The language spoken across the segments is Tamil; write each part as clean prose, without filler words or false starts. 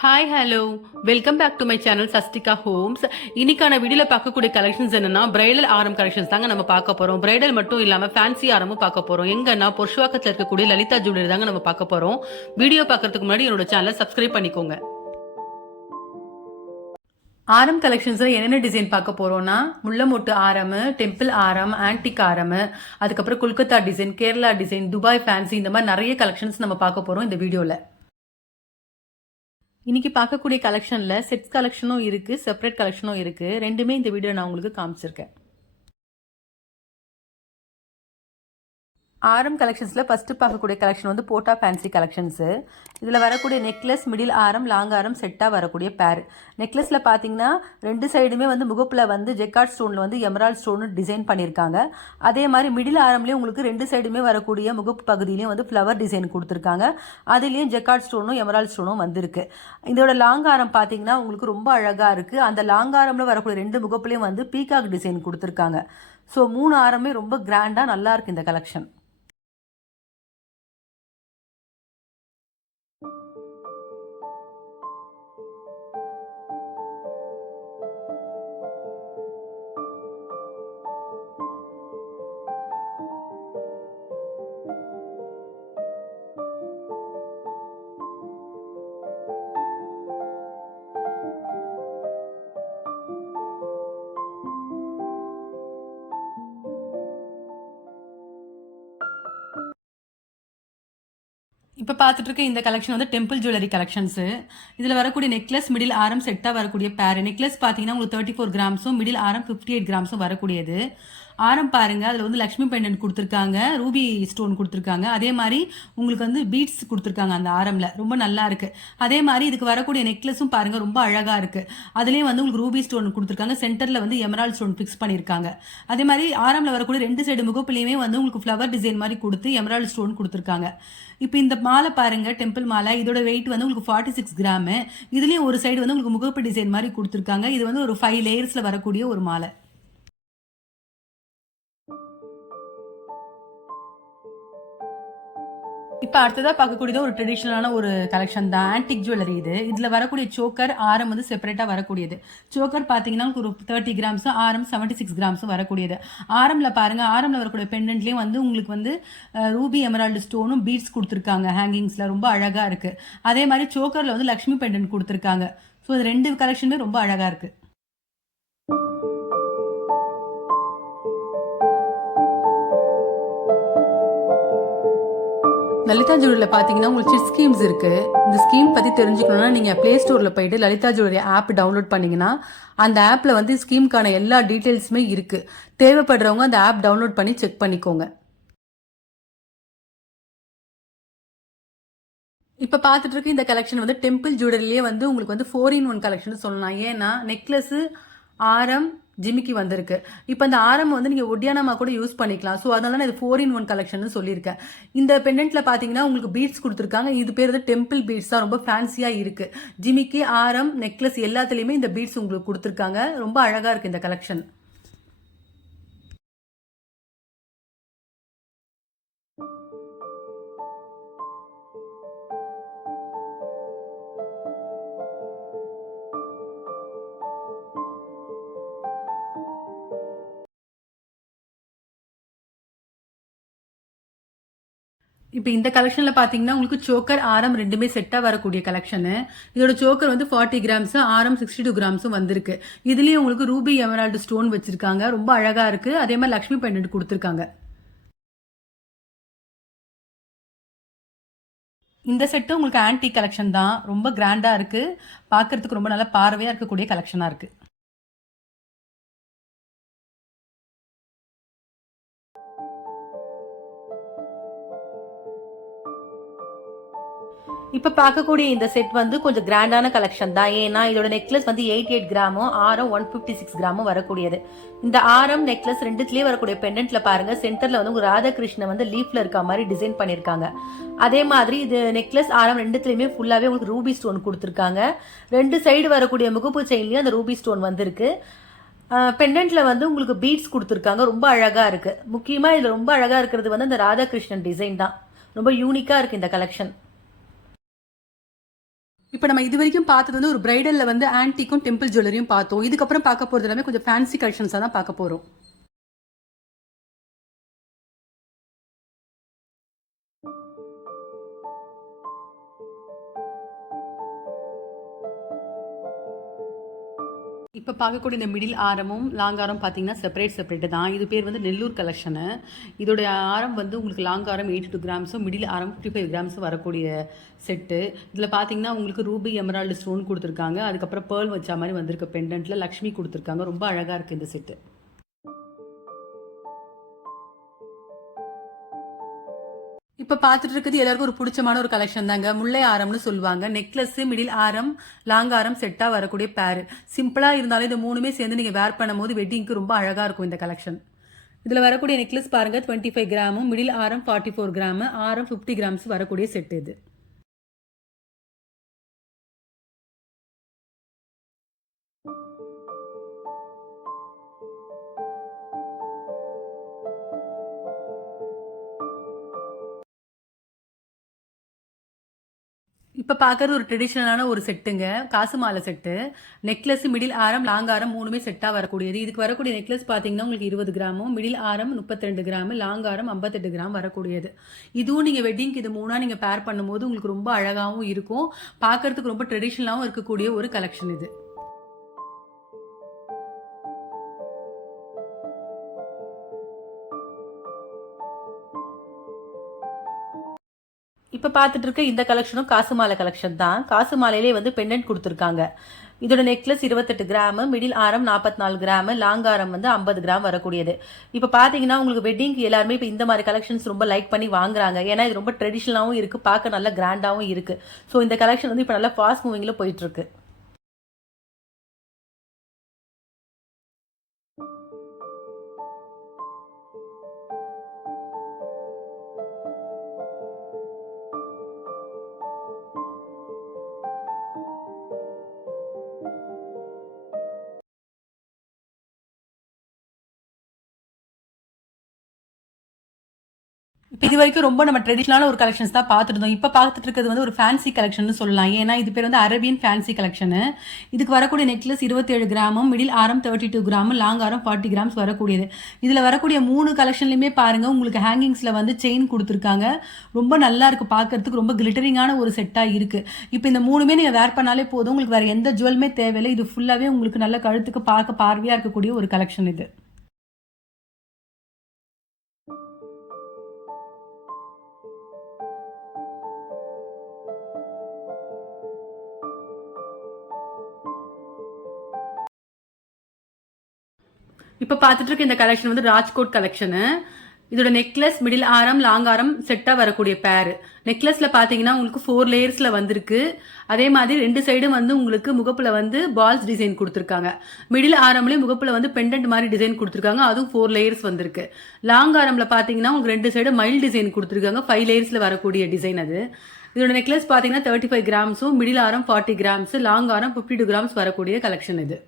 Hi hello welcome back to my channel Sastika homes. இன்னைக்கான வீடியோல பார்க்கக்கூடிய கலெக்ஷன்ஸ் என்னன்னா பிரைடல் ஆரம் கலெக்ஷன்ஸ் தாங்க நம்ம பார்க்க போறோம். பிரைடல் மட்டும் இல்லாம ஃபேன்சி ஆரமும் பார்க்க போறோம். எங்கன்னா பொர்ஷுவாக்கத்தில் இருக்கக்கூடிய லலிதா ஜுவல்லரி தாங்க நம்ம பார்க்க போறோம். வீடியோ பார்க்கறதுக்கு முன்னாடி என்னோட சேனலை சப்ஸ்கிரைப் பண்ணிக்கோங்க. ஆரம் கலெக்ஷன்ஸ்ல என்னென்ன டிசைன் பார்க்க போறோம்னா முள்ளமொட்டு ஆரம், டெம்பிள் ஆரம், ஆன்டிக் ஆரம், அதுக்கப்புறம் Kolkata design, Kerala design, Dubai fancy, இந்த மாதிரி நிறைய கலெக்ஷன்ஸ் நம்ம பார்க்க போறோம் இந்த வீடியோல. இன்னைக்கு பார்க்கக்கூடிய கலெக்ஷன்ல செட்ஸ் கலெக்ஷனும் இருக்கு, செப்பரேட் கலெக்ஷனும் இருக்கு. ரெண்டுமே இந்த வீடியோ நான் உங்களுக்கு காமிச்சிருக்கேன். ஆரம் கலெக்ஷன்ஸ்ல ஃபர்ஸ்ட் பார்க்கக்கூடிய கலெக்ஷன் வந்து போட்டா ஃபேன்சி கலெக்ஷன்ஸ். இதில் வரக்கூடிய நெக்லஸ், மிடில் ஆரம், லாங் ஆரம் செட்டாக வரக்கூடிய பேர். நெக்லஸில் பார்த்தீங்கன்னா ரெண்டு சைடுமே வந்து முகப்பில் வந்து ஜெக்கார்ட் ஸ்டோனில் வந்து எமரால்ட் ஸ்டோன் டிசைன் பண்ணியிருக்காங்க. அதே மாதிரி மிடில் ஆரம்லேயும் உங்களுக்கு ரெண்டு சைடுமே வரக்கூடிய முகப்பு பகுதியிலையும் வந்து ஃப்ளவர் டிசைன் கொடுத்துருக்காங்க. அதுலேயும் ஜெக்கார்ட் ஸ்டோனும் எமரால்ட் ஸ்டோனும் வந்திருக்கு. இதோட லாங் ஆரம் பார்த்தீங்கன்னா உங்களுக்கு ரொம்ப அழகாக இருக்குது. அந்த லாங் ஆரமில் வரக்கூடிய ரெண்டு முகப்புலையும் வந்து பீகாக் டிசைன் கொடுத்துருக்காங்க. ஸோ 3 ஆரமே ரொம்ப கிராண்டாக நல்லா இருக்கு இந்த கலெக்ஷன். இப்போ பார்த்துட்டு இருக்க இந்த கலெக்ஷன் வந்து டெம்பிள் ஜுவல்லரி கலெக்ஷன்ஸ். இதில் வரக்கூடிய நெக்லஸ், மிடில் ஆரம் செட்டாக வரக்கூடிய பேர். நெக்லஸ் பார்த்தீங்கன்னா உங்களுக்கு 34 கிராம்ஸும், மிடில் ஆரம் 58 கிராம்ஸும் வரக்கூடியது. ஆரம் பாருங்க, அதில் வந்து லக்ஷ்மி பெண்டன்ட் கொடுத்துருக்காங்க, ரூபி ஸ்டோன் கொடுத்துருக்காங்க. அதே மாதிரி உங்களுக்கு வந்து பீட்ஸ் கொடுத்துருக்காங்க அந்த ஆரம்ல, ரொம்ப நல்லா இருக்கு. அதே மாதிரி இதுக்கு வரக்கூடிய நெக்லஸும் பாருங்க ரொம்ப அழகா இருக்கு. அதுலேயும் வந்து உங்களுக்கு ரூபி ஸ்டோன் கொடுத்துருக்காங்க, சென்டர்ல வந்து எமரால்ட் ஸ்டோன் ஃபிக்ஸ் பண்ணியிருக்காங்க. அதே மாதிரி ஆரம்ல வரக்கூடிய ரெண்டு சைடு முகப்புலையுமே வந்து உங்களுக்கு ஃப்ளவர் டிசைன் மாதிரி கொடுத்து எமரால்ட் ஸ்டோன் கொடுத்துருக்காங்க. இப்போ இந்த மாலை பாருங்க, டெம்பிள் மாலை. இதோட வெயிட் வந்து உங்களுக்கு 46 கிராமு. இதுலேயும் ஒரு சைடு வந்து உங்களுக்கு முகப்பு டிசைன் மாதிரி கொடுத்துருக்காங்க. இது வந்து ஒரு 5 லேயர்ஸ்ல வரக்கூடிய ஒரு மாலை. இப்போ அடுத்ததாக பார்க்கக்கூடியது ஒரு ட்ரெடிஷ்னலான ஒரு கலெக்ஷன் தான், ஆன்டிக் ஜுவல்லரி. இதில் வரக்கூடிய சோக்கர் ஆரம் வந்து செப்பரேட்டாக வரக்கூடியது. சோக்கர் பார்த்தீங்கன்னா ஒரு 30 கிராம்ஸும், ஆரம் 76 கிராம்ஸும் வரக்கூடியது. ஆரமில் பாருங்கள், ஆரமில் வரக்கூடிய பெண்டன்ட்லேயும் வந்து உங்களுக்கு வந்து ரூபி எமரால்டு ஸ்டோனும் பீட்ஸ் கொடுத்துருக்காங்க ஹேங்கிங்ஸில், ரொம்ப அழகாக இருக்குது. அதே மாதிரி சோக்கரில் வந்து லக்ஷ்மி பெண்டன்ட் கொடுத்துருக்காங்க. ஸோ இது ரெண்டு கலெக்ஷனுமே ரொம்ப அழகாக இருக்குது. லலிதா ஜுவல்லரியில் பார்த்தீங்கன்னா உங்களுக்கு ஸ்கீம்ஸ் இருக்குது. இந்த ஸ்கீம் பற்றி தெரிஞ்சுக்கணுன்னா நீங்கள் ப்ளே ஸ்டோரில் போயிட்டு லலிதா ஜுவல்லரி ஆப் டவுன்லோட் பண்ணிங்கன்னா அந்த ஆப்பில் வந்து ஸ்கீமுக்கான எல்லா டீட்டெயில்ஸுமே இருக்குது. தேவைப்படுறவங்க அந்த ஆப் டவுன்லோட் பண்ணி செக் பண்ணிக்கோங்க. இப்போ பார்த்துட்டு இருக்க இந்த கலெக்ஷன் வந்து டெம்பிள் ஜுவல்லரிலேயே வந்து உங்களுக்கு வந்து 4-in-1 கலெக்ஷன் சொல்லலாம். ஏன்னா நெக்லஸு, ஆரம், ஜிமிக்கி வந்திருக்கு. இப்போ அந்த ஆரம் வந்து நீங்கள் ஒட்டியானமாக கூட யூஸ் பண்ணிக்கலாம். ஸோ அதனால நான் இது 4-in-1 கலெக்ஷன் சொல்லியிருக்கேன். இந்த பெண்டன்ட்ல பார்த்தீங்கன்னா உங்களுக்கு பீட்ஸ் கொடுத்துருக்காங்க. இது பேர் வந்து டெம்பிள் பீட்ஸ் தான், ரொம்ப ஃபேன்சியாக இருக்கு. ஜிமிக்கி, ஆரம், நெக்லஸ் எல்லாத்துலேயுமே இந்த பீட்ஸ் உங்களுக்கு கொடுத்துருக்காங்க. ரொம்ப அழகாக இருக்கு இந்த கலெக்ஷன். இப்போ இந்த கலெக்ஷன்ல பாத்தீங்கன்னா உங்களுக்கு சோக்கர், ஆரம் ரெண்டுமே செட்டா வரக்கூடிய கலெக்ஷனு. இதோட சோக்கர் வந்து 40 கிராம்ஸ், ஆரம் 62 கிராம்ஸும் வந்திருக்கு. இதுலயும் உங்களுக்கு ரூபி எமரால்டு ஸ்டோன் வச்சிருக்காங்க, ரொம்ப அழகா இருக்கு. அதே மாதிரி லக்ஷ்மி பெண்டன்ட் கொடுத்துருக்காங்க. இந்த செட்டு உங்களுக்கு ஆன்டி கலெக்ஷன் தான், ரொம்ப கிராண்டா இருக்கு. பாக்குறதுக்கு ரொம்ப நல்ல பார்வையா இருக்கக்கூடிய கலெக்ஷனா இருக்கு. இப்போ பார்க்கக்கூடிய இந்த செட் வந்து கொஞ்சம் கிராண்டான கலெக்ஷன் தான். ஏன்னா இதோட நெக்லஸ் வந்து 88 கிராமும், ஆரம் 156 கிராமும் வரக்கூடியது. இந்த ஆரம், நெக்லஸ் ரெண்டுத்துலேயே வரக்கூடிய பெண்டன்ட்ல பாருங்க, சென்டர்ல வந்து ராதாகிருஷ்ணன் வந்து லீஃப்ல இருக்க மாதிரி டிசைன் பண்ணியிருக்காங்க. அதே மாதிரி இது நெக்லஸ், ஆரம் ரெண்டுத்துலையுமே ஃபுல்லாகவே உங்களுக்கு ரூபி ஸ்டோன் கொடுத்துருக்காங்க. ரெண்டு சைடு வரக்கூடிய முகப்பு செயின்லேயும் அந்த ரூபி ஸ்டோன் வந்திருக்கு. பெண்டன்ட்ல வந்து உங்களுக்கு பீட்ஸ் கொடுத்துருக்காங்க, ரொம்ப அழகா இருக்கு. முக்கியமா இதுல ரொம்ப அழகா இருக்கிறது வந்து இந்த ராதாகிருஷ்ணன் டிசைன் தான், ரொம்ப யூனிக்கா இருக்கு இந்த கலெக்ஷன். இப்போ நம்ம இது வரைக்கும் பார்த்தது வந்து ஒரு பிரைடல்ல வந்து ஆன்டிக்கும் டெம்பிள் ஜுவல்லரியும் பார்த்தோம். இதுக்கப்புறம் பார்க்க போகிறது எல்லாமே கொஞ்சம் ஃபேன்சி கலெக்ஷன்ஸாக தான் பார்க்க போகிறோம். இப்போ பார்க்கக்கூடிய இந்த மிடில் ஆரமும் லாங் ஆரம் பார்த்தீங்கன்னா செப்பரேட் தான். இது பேர் வந்து நெல்லூர் கலெக்ஷனு. இதோடைய ஆரம் வந்து உங்களுக்கு லாங் ஆரம் 82 கிராம்ஸும் மிடில் ஆரம் 55 கிராம்ஸும் வரக்கூடிய செட்டு. இதில் பார்த்தீங்கன்னா உங்களுக்கு ரூபி எமரால்டு ஸ்டோன் கொடுத்துருக்காங்க. அதுக்கப்புறம் பேர்ல் வச்ச மாதிரி வந்திருக்க பெண்டன்ட்டில் லக்ஷ்மி கொடுத்துருக்காங்க. ரொம்ப அழகாக இருக்குது இந்த செட்டு. இப்போ பார்த்துட்டு இருக்கிறது எல்லாருக்கும் ஒரு பிடிச்சமான ஒரு கலெக்ஷன் தாங்க. முல்லை ஆரம்னு சொல்லுவாங்க. நெக்லஸ், மிடில் ஆரம், லாங் ஆரம் செட்டாக வரக்கூடிய பேர். சிம்பிளாக இருந்தாலும் இந்த மூணுமே சேர்ந்து நீங்கள் வேர் பண்ணும்போது வெட்டிங்க்கு ரொம்ப அழகாக இருக்கும் இந்த கலெக்ஷன். இதில் வரக்கூடிய நெக்லஸ் பாருங்கள் 25 கிராமும், மிடில் ஆரம் 44 கிராமு, ஆரம் 50 கிராம்ஸ் வரக்கூடிய செட் இது. இப்போ பார்க்குறது ஒரு ட்ரெடிஷ்னலான ஒரு செட்டுங்க. காசு மாலை செட்டு. நெக்லஸ், மிடில் ஆரம், லாங் ஆரம் மூணுமே செட்டாக வரக்கூடியது. இதுக்கு வரக்கூடிய நெக்லஸ் பார்த்தீங்கன்னா உங்களுக்கு 20 கிராமும், மிடில் ஆரம் 32 கிராமு, லாங் ஆரம் 58 கிராம் வரக்கூடியது. இதுவும் நீங்கள் வெட்டிங்க்கு இது மூணாக நீங்கள் பேர் பண்ணும்போது உங்களுக்கு ரொம்ப அழகாகவும் இருக்கும். பார்க்கறதுக்கு ரொம்ப ட்ரெடிஷ்னலாகவும் இருக்கக்கூடிய ஒரு கலெக்ஷன் இது. இப்போ பார்த்துட்டு இருக்க இந்த கலெக்ஷனும் காசு மாலை கலெக்ஷன் தான். காசு மாலையிலே வந்து பெண்டன்ட் கொடுத்துருக்காங்க. இதோட நெக்லஸ் 28 கிராமு, மிடில் ஆரம் 44 கிராமு, லாங் ஆரம் வந்து 50 கிராம் வரக்கூடியது. இப்போ பார்த்தீங்கன்னா உங்களுக்கு வெட்டிங்க்கு எல்லாருமே இப்போ இந்த மாதிரி கலெக்ஷன்ஸ் ரொம்ப லைக் பண்ணி வாங்குறாங்க. ஏன்னா இது ரொம்ப ட்ரெடிஷ்னலாகவும் இருக்குது, பார்க்க நல்லா கிராண்டாகவும் இருக்குது. ஸோ இந்த கலெக்ஷன் வந்து இப்போ நல்லா ஃபாஸ்ட் மூவிங்கில் போயிட்டுருக்கு. இப்போ இது வரைக்கும் ரொம்ப நம்ம ட்ரெடிஷ்னலான ஒரு கலெக்ஷன்ஸ் தான் பார்த்துருந்தோம். இப்போ பார்த்துட்டு இருக்கிறது வந்து ஒரு ஃபேன்சி கலெக்ஷன் சொல்லலாம். ஏன்னா இது பேர் வந்து அரேபியன் ஃபேன்சி கலெக்ஷனு. இதுக்கு வரக்கூடிய நெக்லஸ் 27 கிராமும், மிடில் ஆரம் 32 கிராமும், லாங் ஆரம் 40 கிராம்ஸ் வரக்கூடியது. இதில் வரக்கூடிய 3 கலெக்ஷன்லையுமே பாருங்கள் உங்களுக்கு ஹேங்கிங்ஸில் வந்து செயின் கொடுத்துருக்காங்க. ரொம்ப நல்லா இருக்குது பார்க்கறதுக்கு, ரொம்ப கிளிட்டரிங்கான ஒரு செட்டாக இருக்குது. இப்போ இந்த மூணுமே நீங்கள் வேர் பண்ணாலே போதும், உங்களுக்கு வேறு எந்த ஜுவல்மே தேவையில்லை. இது ஃபுல்லாகவே உங்களுக்கு நல்ல கழுத்துக்கு பார்க்க பார்வையாக இருக்கக்கூடிய ஒரு கலெக்ஷன் இது. இப்போ பார்த்துட்டு இருக்க இந்த கலெக்ஷன் வந்து ராஜ்கோட் கலெக்ஷனு. இதோட நெக்லஸ், மிடில் ஆரம், லாங் ஆரம் செட்டாக வரக்கூடிய பேர். நெக்லஸில் பார்த்தீங்கன்னா உங்களுக்கு 4 லேயர்ஸில் வந்திருக்கு. அதே மாதிரி 2 சைடும் வந்து உங்களுக்கு முகப்பில் வந்து பால்ஸ் டிசைன் கொடுத்துருக்காங்க. மிடில் ஆரம்லேயும் முகப்பில் வந்து பெண்டன்ட் மாதிரி டிசைன் கொடுத்துருக்காங்க. அதுவும் 4 லேயர்ஸ் வந்திருக்கு. லாங் ஆரமில் பார்த்தீங்கன்னா உங்களுக்கு 2 சைடு மைல் டிசைன் கொடுத்துருக்காங்க. 5 லேயர்ஸில் வரக்கூடிய டிசைன் அது. இதோட நெக்லஸ் பார்த்தீங்கன்னா 35 கிராம்ஸும், மிடில் ஆரம் 40 கிராம்ஸ், லாங் ஆரம் 52 கிராம்ஸ் வரக்கூடிய கலெக்ஷன் இது.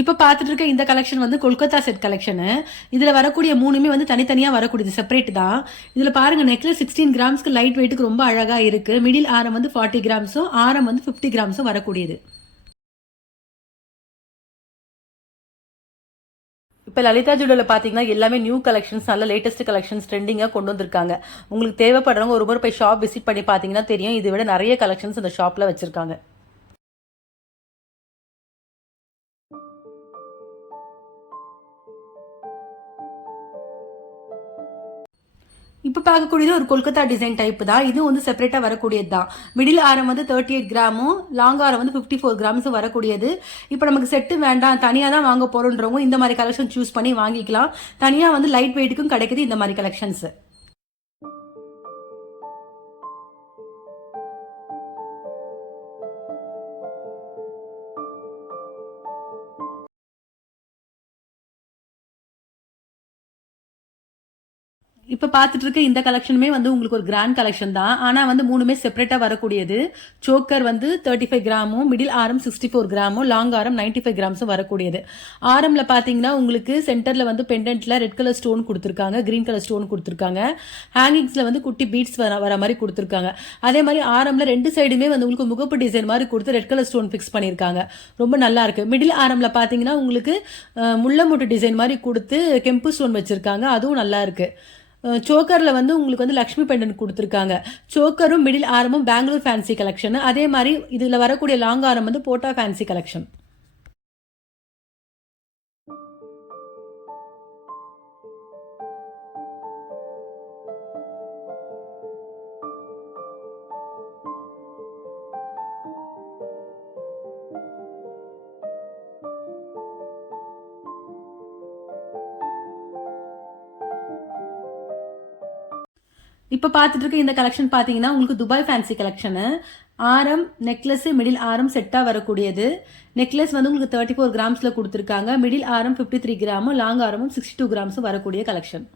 இப்போ பார்த்துட்டு இருக்க இந்த கலெக்ஷன் வந்து கொல்கத்தா செட் கலெக்ஷனு. இதில் வரக்கூடிய மூணுமே வந்து தனித்தனியாக வரக்கூடியது, செப்பரேட் தான். இதில் பாருங்கள் நெக்லஸ் 16 கிராம்ஸ்க்கு லைட் வெயிட்டுக்கு ரொம்ப அழகாக இருக்குது. மிடில் ஆரம் வந்து 40 கிராம்ஸும், ஆரம் வந்து 50 கிராம்ஸும் வரக்கூடியது. இப்போ லலிதா ஜுவலில் பார்த்தீங்கன்னா எல்லாமே நியூ கலெக்ஷன்ஸ், நல்ல லேட்டஸ்ட் கலெக்ஷன்ஸ் ட்ரெண்டிங்காக கொண்டு வந்திருக்காங்க. உங்களுக்கு தேவைப்படுறவங்க ஒரு முறை போய் ஷாப் விசிட் பண்ணி பார்த்தீங்கன்னா தெரியும். இதை விட நிறைய கலெக்ஷன்ஸ் இந்த ஷாப்பில் வச்சுருக்காங்க. இப்போ பார்க்கக்கூடியது ஒரு கொல்கத்தா டிசைன் டைப் தான். இதுவும் வந்து செப்பரேட்டாக வரக்கூடியது தான். மிடில் ஆரம் வந்து 38 கிராமும், லாங் ஆரம் வந்து 54 கிராம்ஸும் வரக்கூடியது. இப்போ நமக்கு செட்டு வேண்டாம், தனியாக தான் வாங்க போகிறோன்றவங்க இந்த மாதிரி கலெக்ஷன் சூஸ் பண்ணி வாங்கிக்கலாம். தனியாக வந்து லைட் வெயிட்டுக்கும் கிடைக்குது இந்த மாதிரி கலெக்ஷன்ஸ். இப்போ பார்த்துட்டு இருக்க இந்த கலெக்ஷனுமே வந்து உங்களுக்கு ஒரு கிராண்ட் கலெக்ஷன் தான். ஆனால் வந்து மூணுமே செப்பரேட்டாக வரக்கூடியது. சோக்கர் வந்து 35 கிராமும், மிடில் ஆரம் 64 கிராமும், லாங் ஆரம் 95 கிராம்ஸும் வரக்கூடியது. ஆரம்ல பார்த்தீங்கன்னா உங்களுக்கு சென்டரில் வந்து பெண்டன்ட்ல ரெட் கலர் ஸ்டோன் கொடுத்துருக்காங்க, கிரீன் கலர் ஸ்டோன் கொடுத்துருக்காங்க. ஹேங்கிங்ஸில் வந்து குட்டி பீட்ஸ் வர மாதிரி கொடுத்துருக்காங்க. அதே மாதிரி ஆரம்ல ரெண்டு சைடுமே வந்து உங்களுக்கு முகப்பு டிசைன் மாதிரி கொடுத்து ரெட் கலர் ஸ்டோன் ஃபிக்ஸ் பண்ணியிருக்காங்க. ரொம்ப நல்லா இருக்கு. மிடில் ஆரம்ல பார்த்தீங்கன்னா உங்களுக்கு முள்ளமுட்டு டிசைன் மாதிரி கொடுத்து கெம்பு ஸ்டோன் வச்சிருக்காங்க. அதுவும் நல்லா இருக்கு. சோக்கரில் வந்து உங்களுக்கு வந்து லக்ஷ்மி பெண்டன் கொடுத்துருக்காங்க. சோக்கரும் மிடில் ஆரமும் பெங்களூர் ஃபேன்சி கலெக்ஷன். அதே மாதிரி இதில் வரக்கூடிய லாங் ஆரம் வந்து போட்டா ஃபேன்சி கலெக்ஷன். இப்போ பார்த்துட்டு இருக்க இந்த கலெக்ஷன் பார்த்தீங்கன்னா உங்களுக்கு துபாய் ஃபேன்சி கலெக்ஷனு. ஆரம் நெக்லஸ் மிடில் ஆரம் செட்டாக வரக்கூடியது. நெக்லஸ் வந்து உங்களுக்கு 34 கிராம்ஸில் கொடுத்துருக்காங்க. மிடில் ஆரம் 53 கிராமும், லாங் ஆரமும் 62 கிராம்ஸும் வரக்கூடிய கலெக்ஷன்.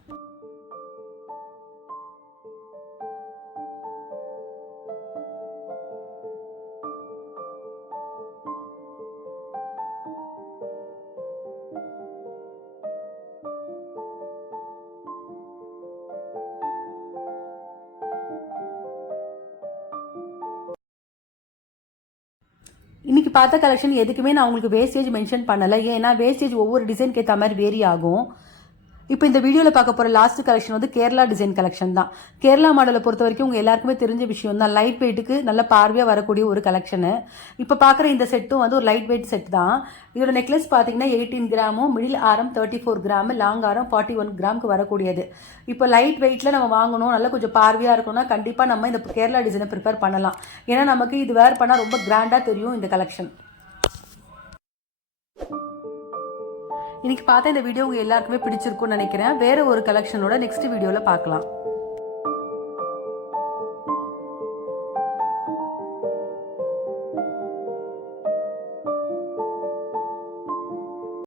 இன்னைக்கு பார்த்த கலெக்ஷன் எதுக்குமே நான் உங்களுக்கு வேஸ்டேஜ் மென்ஷன் பண்ணலை. ஏன்னா வேஸ்டேஜ் ஒவ்வொரு டிசைனுக்கு ஏற்ற மாதிரி வேரி ஆகும். இப்போ இந்த வீடியோவில் பார்க்க போகிற லாஸ்ட் கலெக்ஷன் வந்து கேரளா டிசைன் கலெக்ஷன் தான். கேரளா மாடலை பொறுத்த வரைக்கும் உங்கள் எல்லாருக்குமே தெரிஞ்ச விஷயம் தான். லைட் வெயிட்டுக்கு நல்ல பார்வையாக வரக்கூடிய ஒரு கலெக்ஷனு. இப்போ பார்க்குற இந்த செட்டும் வந்து ஒரு லைட் வெயிட் செட் தான். இதோட நெக்லஸ் பார்த்தீங்கன்னா 18 கிராமும், மிடில் ஆரம் 34 கிராம், லாங் ஆரம் 41 கிராமுக்கு வரக்கூடியது. இப்போ லைட் வெயிட்டில் நம்ம வாங்கணும், நல்லா கொஞ்சம் பார்வையாக இருக்கணும்னா கண்டிப்பாக நம்ம இந்த கேரளா டிசைனை ப்ரிப்பேர் பண்ணலாம். ஏன்னா நமக்கு இது வேர் பண்ணால் ரொம்ப கிராண்டாக தெரியும் இந்த கலெக்ஷன். இன்னைக்கு பார்த்தா இந்த வீடியோ உங்கள் எல்லாருக்குமே பிடிச்சிருக்கும்னு நினைக்கிறேன். வேற ஒரு கலெக்ஷனோட நெக்ஸ்ட் வீடியோவில் பார்க்கலாம்.